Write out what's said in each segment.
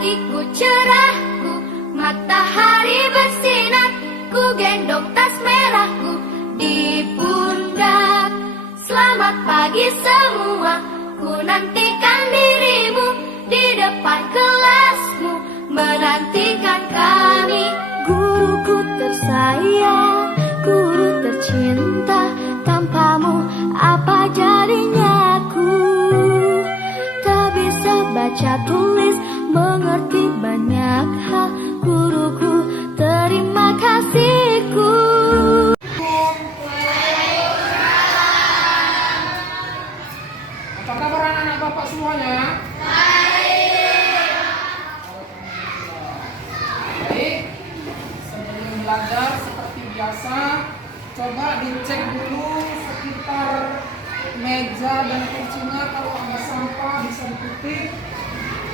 pagiku cerahku, matahari bersinar, ku gendong tas merahku di pundak. Selamat pagi semua, ku nantikan dirimu di depan kelasmu, menantikan kami. Guruku tersayang, guru tercinta, tanpamu apa jadinya aku? Tak bisa baca tulis, mengerti banyak hal. Guruku, terima kasihku. Apa kabar anak-anak Bapak semuanya? Baik, sebelum belajar seperti biasa, coba dicek dulu sekitar meja dan kursinya. Kalau ada sampah bisa dikutip,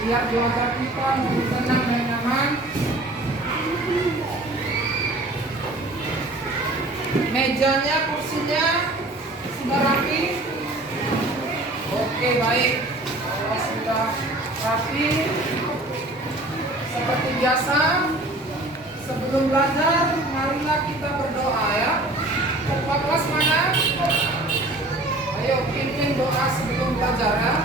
biar belajar kita lebih tenang dan nyaman. Mejanya, kursinya sudah rapi? Oke, baik. Kalau sudah rapi, seperti biasa, sebelum belajar, marilah kita berdoa ya. Ketua kelas mana? Ayo pimpin doa sebelum belajar ya.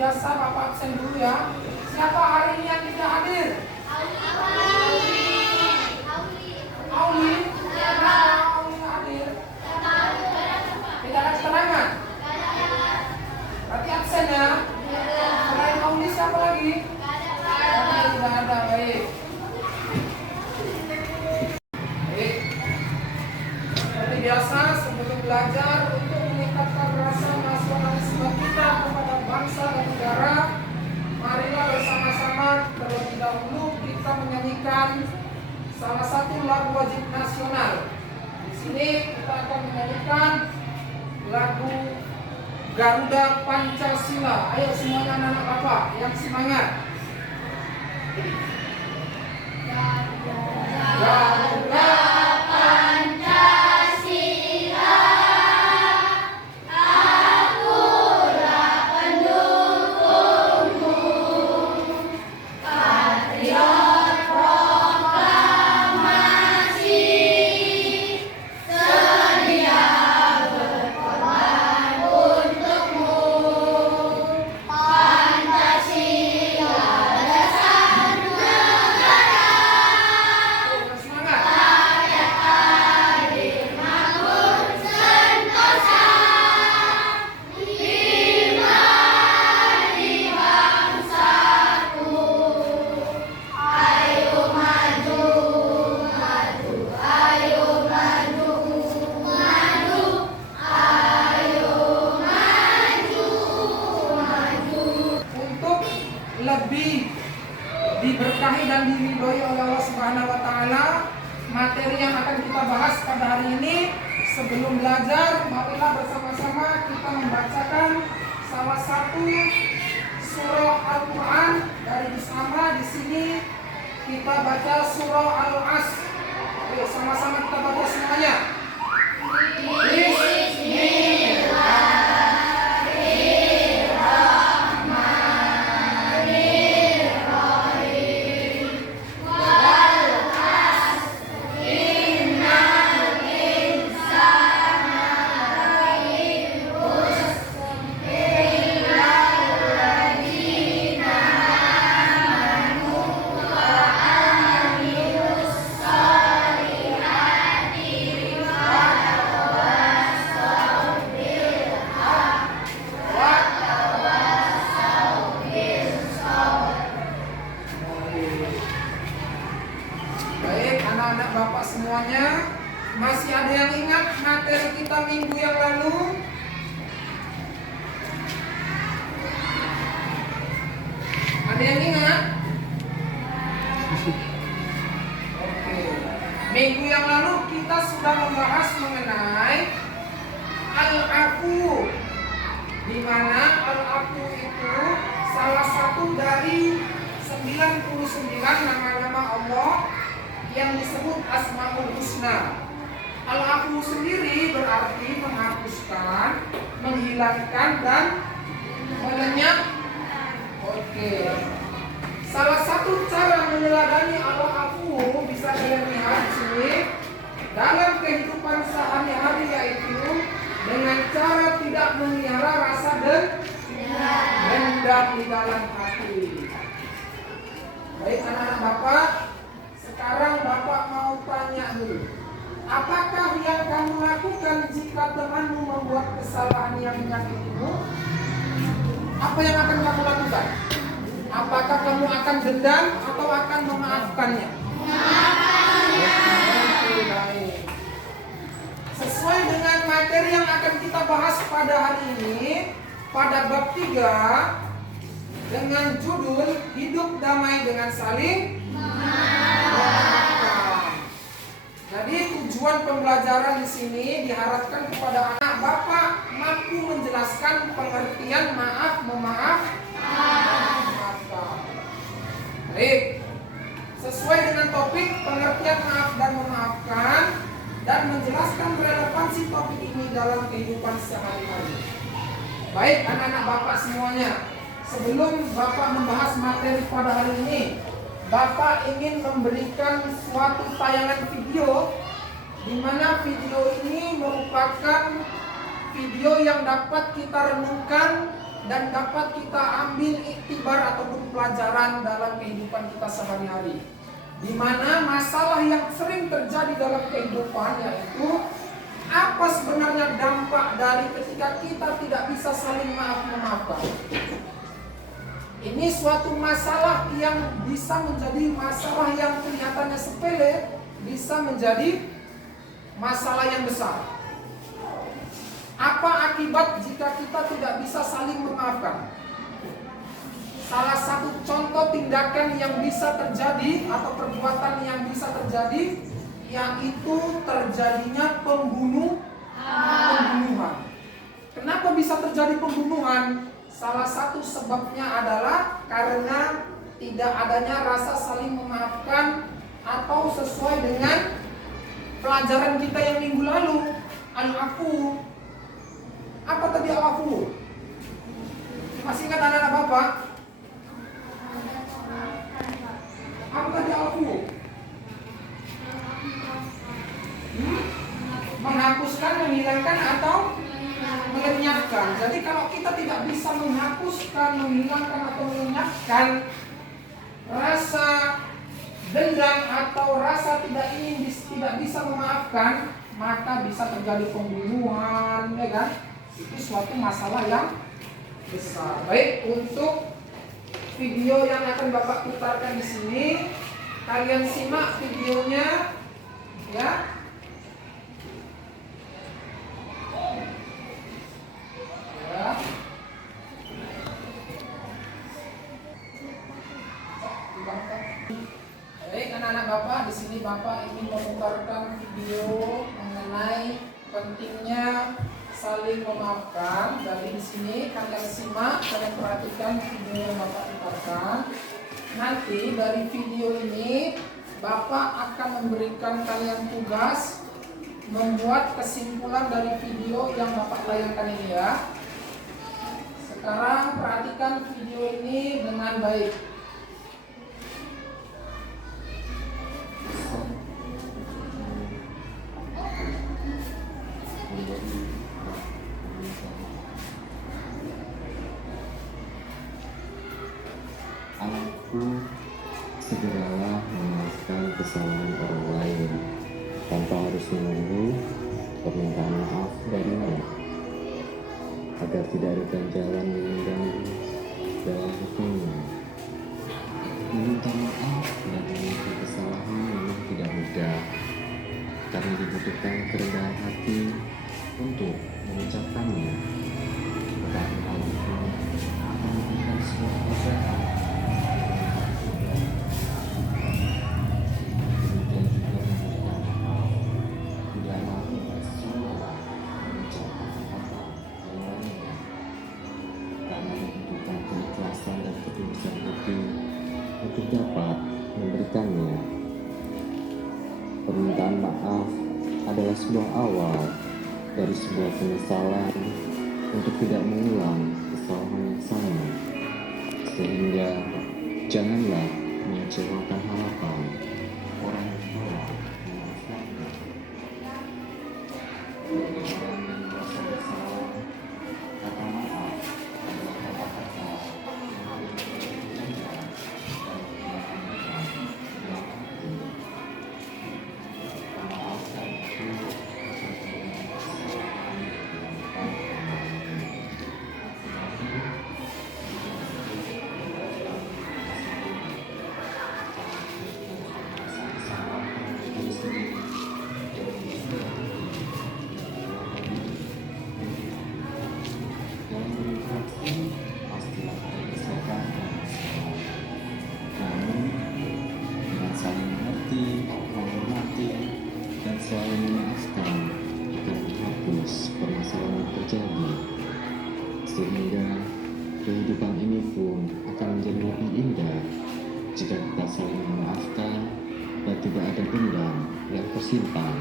Biasa Bapak absen dulu ya. Siapa hari ini yang tidak hadir? Auli. Kenapa Auli hadir? Tidak ada keterangan? Berarti absen ya? Selain Auli siapa lagi? Tidak ada, baik. Baik. Seperti biasa sebelum belajar, untuk meningkatkan rasa nasionalisme kita kepada bangsa dan negara, marilah bersama-sama terlebih dahulu kita menyanyikan salah satu lagu wajib nasional. Di sini kita akan menyanyikan lagu Garuda Pancasila. Ayo semuanya anak-anak Bapak yang semangat. Garuda lebih diberkahi dan diridhoi oleh Allah Subhanahu wa taala, materi yang akan kita bahas pada hari ini. Sebelum belajar, marilah bersama-sama kita membacakan salah satu surah Al-Qur'an dari bersama. Di sini kita baca surah Al-Asr. Ayo sama-sama kita baca semuanya. Ada yang ingat? Oke. Minggu yang lalu kita sudah membahas mengenai al-afu, di mana al-afu itu salah satu dari 99 nama-nama Allah yang disebut Asmaul Husna. Al-afu sendiri berarti menghapuskan, menghilangkan, dan melenyap. Oke. Salah satu cara meneladani al-afu bisa kalian lihat di sini dalam kehidupan sehari-hari, yaitu dengan cara tidak memelihara rasa dendam di dalam hati. Baik anak-anak Bapak, sekarang Bapak mau tanya dulu. Apakah yang kamu lakukan jika temanmu membuat kesalahan yang menyakitimu? Apa yang akan kamu lakukan? Apakah kamu akan dendam atau akan memaafkannya? Baik. Sesuai dengan materi yang akan kita bahas pada hari ini, pada bab 3 dengan judul Hidup Damai dengan Saling Memaafkan. Jadi tujuan pembelajaran di sini diharapkan kepada anak Bapak mampu menjelaskan pengertian maaf, memaafkan. Baik. Sesuai dengan topik pengertian maaf dan memaafkan dan menjelaskan relevansi topik ini dalam kehidupan sehari-hari. Baik anak-anak Bapak semuanya, sebelum Bapak membahas materi pada hari ini, Bapak ingin memberikan suatu tayangan video di mana video ini merupakan video yang dapat kita renungkan dan dapat kita ambil iktibar ataupun pelajaran dalam kehidupan kita sehari-hari. Di mana masalah yang sering terjadi dalam kehidupan, yaitu apa sebenarnya dampak dari ketika kita tidak bisa saling maaf-memaafkan. Ini suatu masalah yang bisa menjadi masalah yang kelihatannya sepele, bisa menjadi masalah yang besar. Apa akibat jika kita tidak bisa saling memaafkan? Salah satu contoh tindakan yang bisa terjadi atau perbuatan yang bisa terjadi, yaitu terjadinya pembunuhan. Kenapa bisa terjadi pembunuhan? Salah satu sebabnya adalah karena tidak adanya rasa saling memaafkan, atau sesuai dengan pelajaran kita yang minggu lalu, al-afu. Apa tadi al-afu? Masih ingat anak-anak Bapak? Apa tadi al-afu? Menghapuskan, menghilangkan, atau melenyapkan. Jadi kalau kita tidak bisa menghapuskan, menghilangkan, atau melenyapkan rasa dendam atau rasa tidak bisa memaafkan, maka bisa terjadi pembunuhan, ya kan? Itu suatu masalah yang besar. Baik, untuk video yang akan Bapak putarkan di sini, kalian simak videonya, ya. Baik anak-anak Bapak, di sini Bapak ingin memutarkan video mengenai pentingnya saling memaafkan. Jadi di sini kalian simak, kalian perhatikan video yang Bapak putarkan. Nanti dari video ini Bapak akan memberikan kalian tugas membuat kesimpulan dari video yang Bapak layangkan ini, ya. Sekarang perhatikan video ini dengan baik. Aku segeralah memaafkan kesalahan orang lain tanpa harus menunggu permintaan maaf darinya, agar tidak ada ganjalan menunggangi dalam hukumnya. Meminta maaf dan mengakui kesalahan memang tidak mudah, karena dibutuhkan kerendahan hati untuk mengucapkannya. Tetapi hal itu akan memberikan sebuah kelegaan sebuah awal dari sebuah penyesalan untuk tidak mengulang kesalahan yang sama, sehingga janganlah mengecewakan harapan orang yang telah memaafkanmu. Bagi orang yang merasa bersalah, kata maaf adalah kata-kata yang indah dan menyenangkan dalam hati. Maafkan aku atas segala kesalahan yang telah kulakukan. Dalam berinteraksi, pastilah ada kesalahan dan kesalahan. Namun, dengan saling mengerti, menghormati, dan selalu memaafkan akan menghapus permasalahan yang terjadi. Sehingga kehidupan ini pun akan menjadi lebih indah jika kita saling memaafkan dan tidak ada dendam yang tersimpan.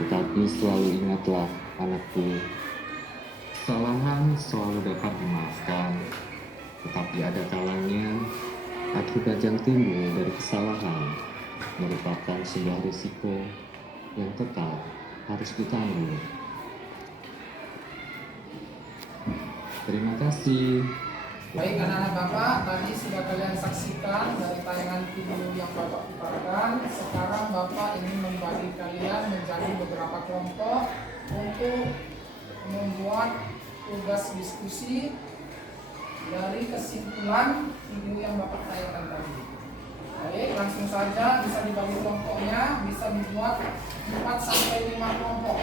Tetapi selalu ingatlah, anakku, kesalahan selalu dapat dimaafkan, tetapi ada kalanya akibat yang timbul dari kesalahan merupakan sebuah risiko yang tetap harus ditanggung. Terima kasih. Baik anak-anak Bapak, tadi sudah kalian saksikan dari tayangan video yang Bapak putarkan. Sekarang Bapak ingin membagi kalian menjadi beberapa kelompok untuk membuat tugas diskusi dari kesimpulan video yang Bapak tayangkan tadi. Baik, langsung saja bisa dibagi kelompoknya, bisa dibuat 4 sampai 5 kelompok.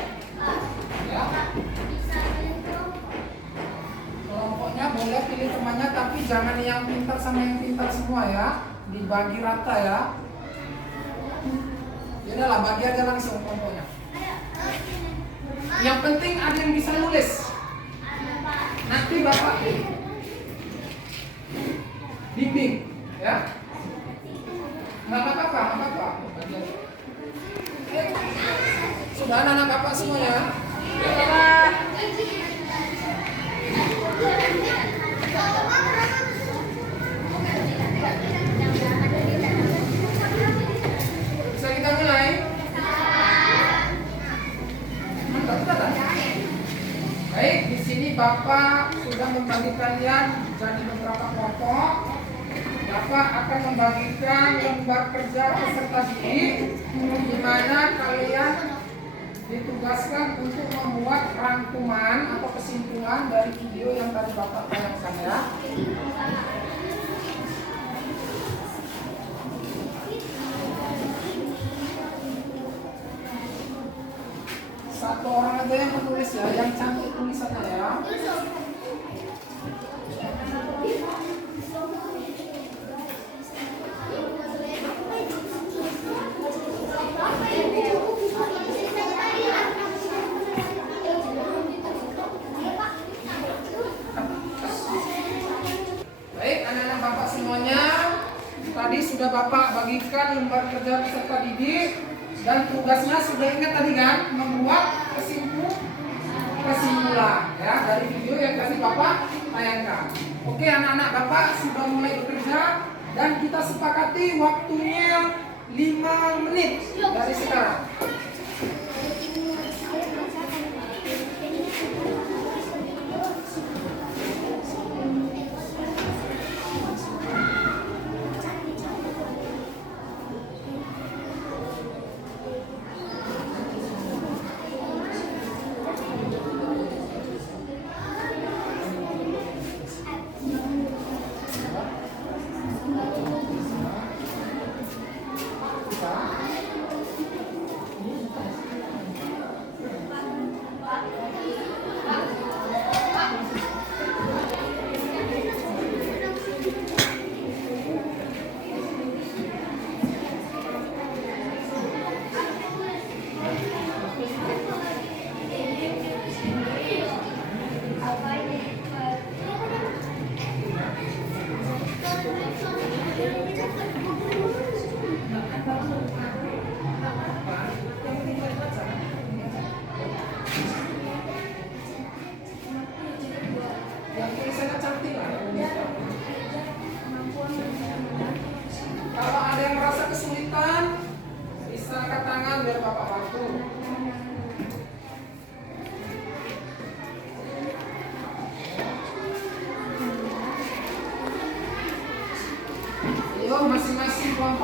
Ya. Kelompoknya boleh pilih temannya, tapi jangan yang pintar sama yang pintar semua ya, dibagi rata ya. Yaudahlah, bagi aja langsung kelompoknya. Yang penting ada yang bisa nulis. Nanti Bapak bimbing ya. Nggak apa-apa, nggak apa-apa. Sudah anak-anak Bapak semuanya? Bisa kita mulai? Mantap, mantap. Baik, di sini Bapak sudah membagi kalian jadi beberapa kelompok. Bapak akan membagikan lembar kerja peserta didik, di mana kalian ditugaskan untuk membuat rangkuman atau kesimpulan dari video yang tadi Bapak tayangkan ya. Satu orang aja yang menulis ya, yang cantik tulisannya ya. Baik, anak-anak Bapak semuanya, tadi sudah Bapak bagikan lembar kerja peserta didik dan tugasnya sudah ingat tadi kan, membuat kesimpulan ya dari video yang tadi Bapak tayangkan. Oke, anak-anak Bapak sudah mulai bekerja dan kita sepakati waktunya 5 menit dari sekarang.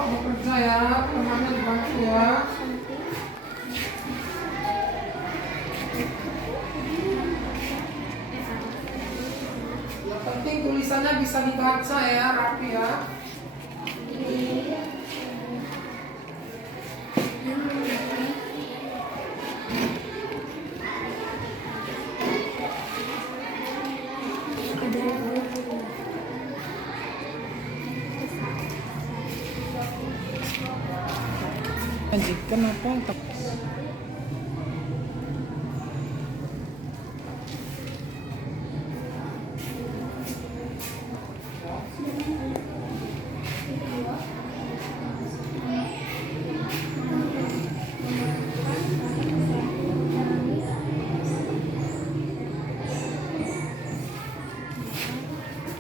Bapak bekerja ya, temannya dibantu ya. Yang penting tulisannya bisa dibaca ya, rapi ya. Kenapa?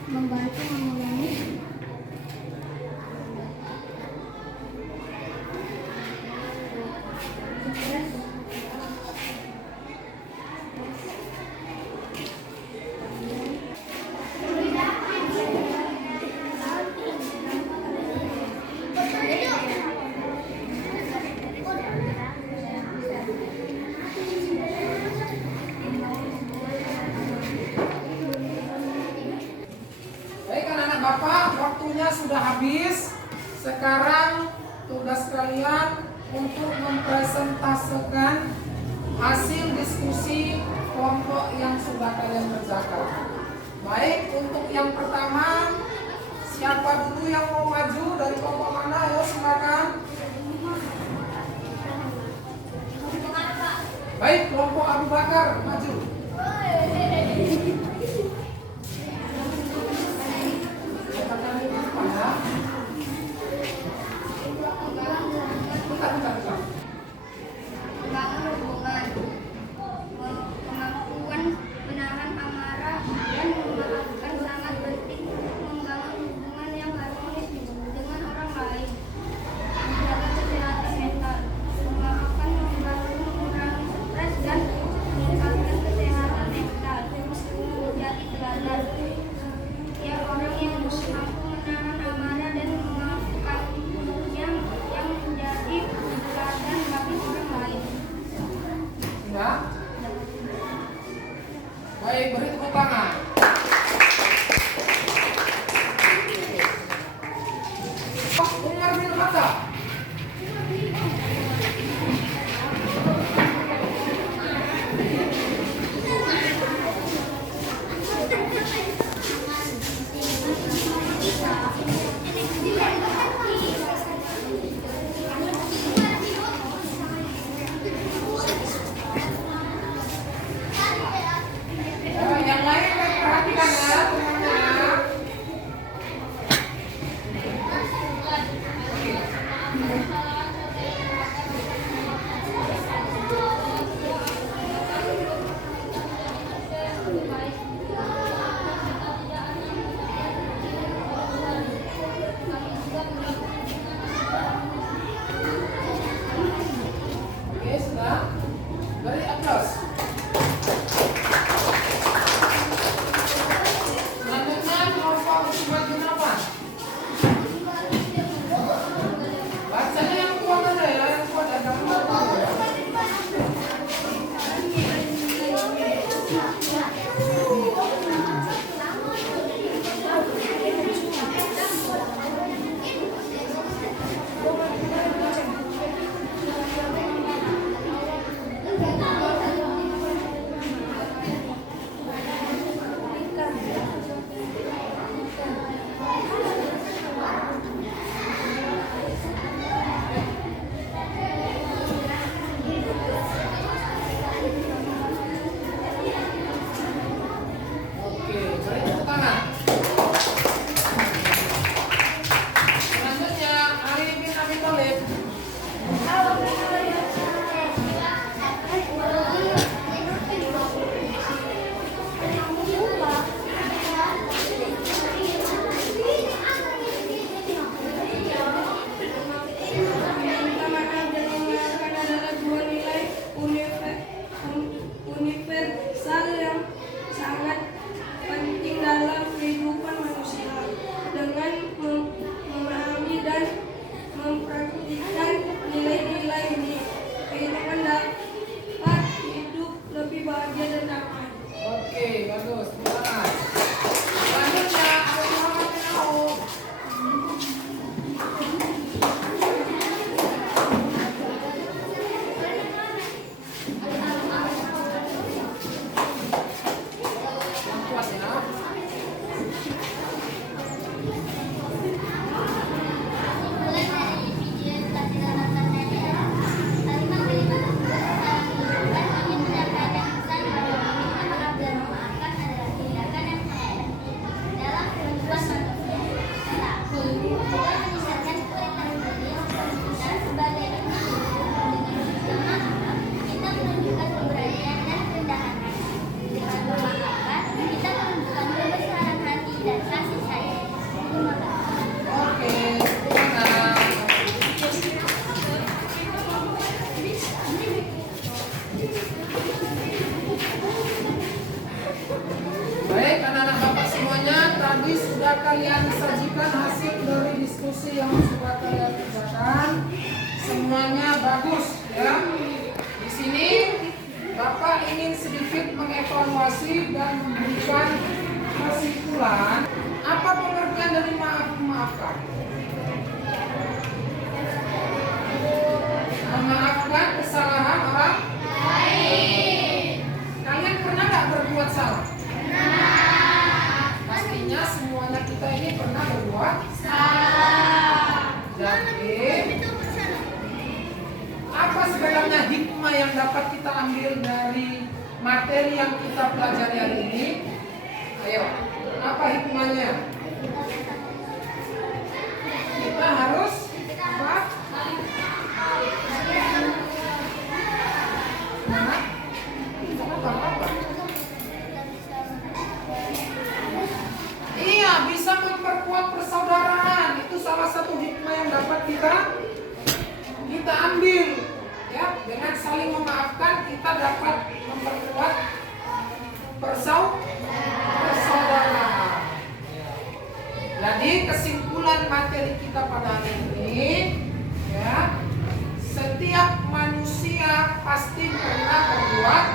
Membantu mengulangi Baik anak-anak Bapak, waktunya sudah habis. Sekarang tugas kalian untuk mempresentasikan hasil diskusi kelompok yang sudah kalian kerjakan. Baik, untuk yang pertama, siapa dulu yang mau maju dari kelompok mana? Ayo silakan. Baik, kelompok Abu Bakar maju. membangun hubungan, kemampuan menahan amarah dan memaafkan sangat penting untuk membangun hubungan yang harmonis dengan orang lain, menjaga kesehatan mental, memaafkan membantu mengurangi stres dan meningkatkan kesehatan mental, menjadi teladan. Ya, orang yang mampu menahan amarah dan memaafkannya yang menjadi teladan bagi orang lain. Ya. Baik, beri tepuk tangan. Umar bin Khattab. Yang lain perhatikan ya teman-teman. Oke, sudah. Beri aplaus. Selanjutnya kelompok Usman bin Affan. Bacanya yang kuat aja ya, yang kuat ada tahu ya. Oke, beri tepuk tangan. Selanjutnya Ali bin Abi Thalib. Universal yang sangat penting dalam kehidupan manusia. Dengan memahami dan tadi sudah kalian sajikan hasil dari diskusi yang sudah kalian kerjakan. Semuanya bagus ya. Di sini Bapak ingin sedikit mengevaluasi dan memberikan kesimpulan. Apa pengertian dari memaafkan? Memaafkan kesalahan orang lain. Kalian pernah nggak berbuat salah? Pastinya semuanya kita ini pernah berbuat salah. Jadi apa sebenarnya hikmah yang dapat kita ambil dari materi yang kita pelajari hari ini? Ayo, apa hikmahnya? Kita harus apa? Iya, bisa memperkuat persaudaraan. Itu salah satu hikmah yang dapat kita ambil. Ya, dengan saling memaafkan kita dapat memperkuat persaudaraan. Jadi kesimpulan materi kita pada hari ini, ya, setiap manusia pasti pernah berbuat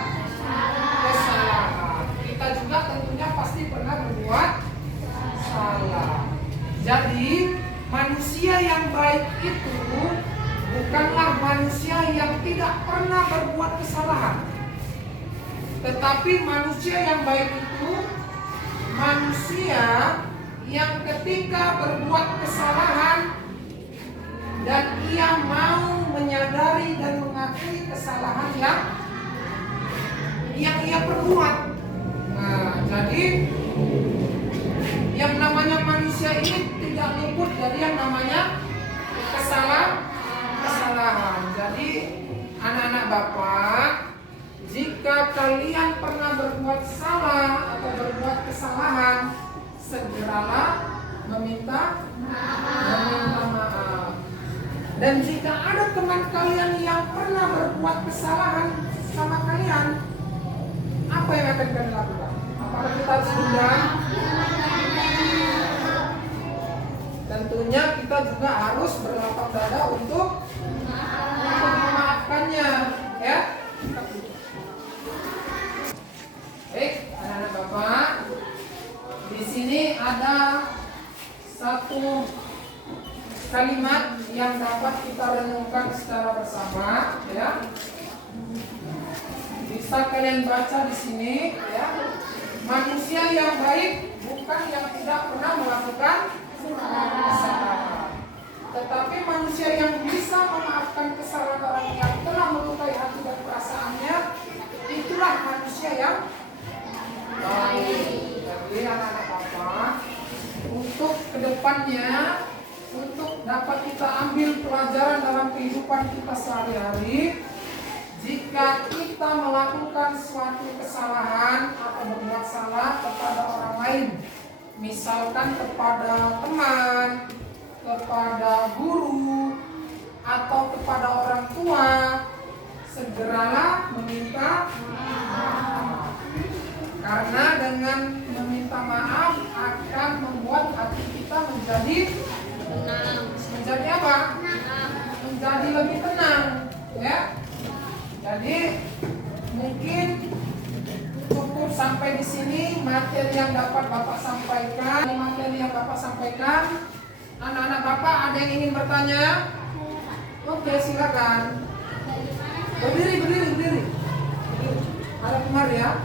kesalahan. Kita juga tentunya pasti pernah berbuat salah. Jadi manusia yang baik itu bukanlah manusia yang tidak pernah berbuat kesalahan. Tetapi manusia yang baik itu manusia yang ketika berbuat kesalahan dan ia mau menyadari dan mengakui kesalahan yang ia perbuat. Nah, jadi yang namanya manusia ini tidak luput dari yang namanya kesalahan. Jadi anak-anak Bapak, jika kalian pernah berbuat salah atau berbuat kesalahan, segeralah meminta maaf. Dan jika ada teman kalian yang pernah berbuat kesalahan sama kalian, apa yang akan kalian lakukan? Apakah kita harus dendam? Tentunya kita juga harus berlapang dada untuk memaafkannya, ya. Baik, anak-anak Bapak, di sini ada satu kalimat yang dapat kita renungkan secara bersama, ya. Bisa kalian baca di sini, ya. Manusia yang baik bukan yang tidak pernah melakukan kesalahan, tetapi manusia yang bisa memaafkan kesalahan orang yang telah melukai hati dan perasaannya, itulah manusia yang baik. Jadi anak-anak Bapak, untuk kedepannya, untuk dapat kita ambil pelajaran dalam kehidupan kita sehari-hari, jika kita melakukan suatu kesalahan atau berbuat salah kepada orang lain, misalkan kepada teman, kepada guru, atau kepada orang tua, segeralah meminta maaf. Karena dengan meminta maaf akan membuat hati kita menjadi tenang. Menjadi apa? Menjadi lebih tenang, ya. Jadi mungkin cukup sampai di sini materi yang dapat Bapak sampaikan. Materi yang Bapak sampaikan. Anak-anak Bapak ada yang ingin bertanya? Oke, silakan. Berdiri. Ada kemari ya.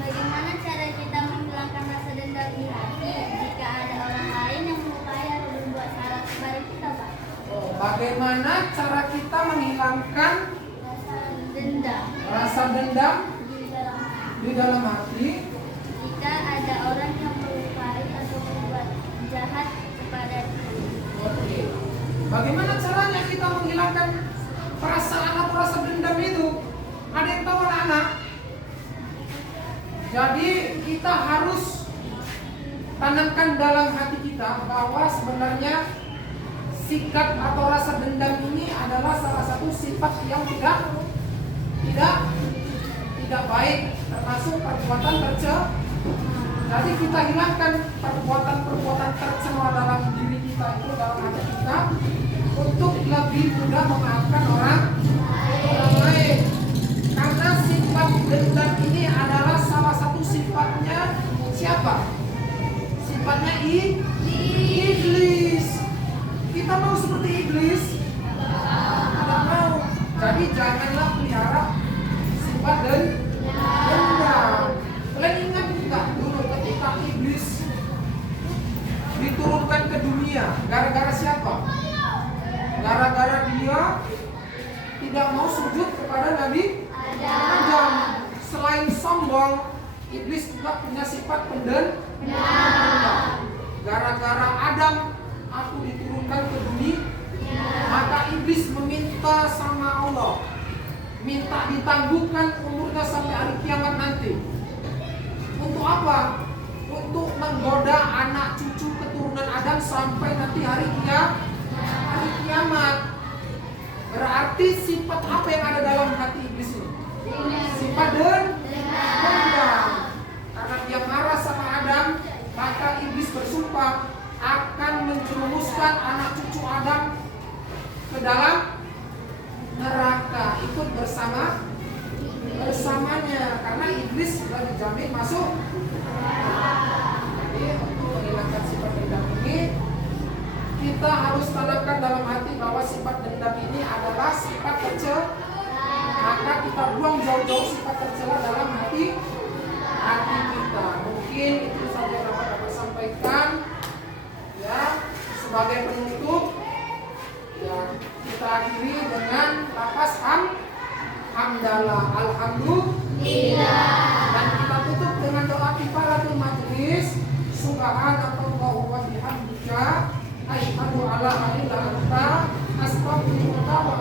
Bagaimana cara kita menghilangkan rasa dendam di hati jika ada orang lain yang melukai atau berbuat salah kepada kita, Pak? Bagaimana cara kita menghilangkan rasa dendam di dalam hati jika ada orang yang melukai atau berbuat jahat kepada kita? Oke. Bagaimana caranya kita menghilangkan perasaan atau rasa dendam itu? Ada yang tahu anak-anak? Jadi kita harus tanamkan dalam hati kita bahwa sebenarnya sikap atau rasa dendam ini adalah salah satu sifat yang tidak tidak baik, termasuk perbuatan tercela. Jadi kita hilangkan perbuatan tercela dalam diri kita itu, dalam hati kita, untuk lebih mudah memaafkan orang lain. Karena sifat dendam ini adalah salah satu sifatnya siapa? Sifatnya iblis. Kita mau seperti iblis? Tidak mau. Jadi janganlah pelihara sifat dendam. Kalian ingat nggak dulu ketika iblis diturunkan ke dunia, gara-gara siapa? Gara-gara dia tidak mau sujud kepada Nabi Adam. Selain sombong, iblis juga punya sifat pendendam. Gara-gara Adam aku diturunkan ke dunia, maka iblis meminta sama Allah, minta ditangguhkan umurnya sampai hari kiamat nanti. Untuk apa? Untuk menggoda anak cucu keturunan Adam sampai nanti hari kiamat. Berarti sifat apa yang ada dalam hati iblis ini? Sifat dendam. Karena dia marah sama Adam, maka iblis bersumpah akan menjerumuskan anak cucu Adam ke dalam neraka, ikut bersamanya, karena iblis sudah dijamin masuk. Jadi untuk menghilangkan sifat dendam ini, kita harus tanamkan dalam hati bahwa sifat dendam ini adalah sifat tercela. Maka kita buang jauh-jauh sifat tercela dalam hati kita. Mungkin itu saja yang dapat saya sampaikan. Ya, sebagai penutup, ya kita akhiri dengan lafaz hamdalah, alhamdulillah, dan kita tutup dengan doa kifaratul majlis, subhanallahu wa bihamdika, asyhadu alla ilaha illa anta, astaghfiruka wa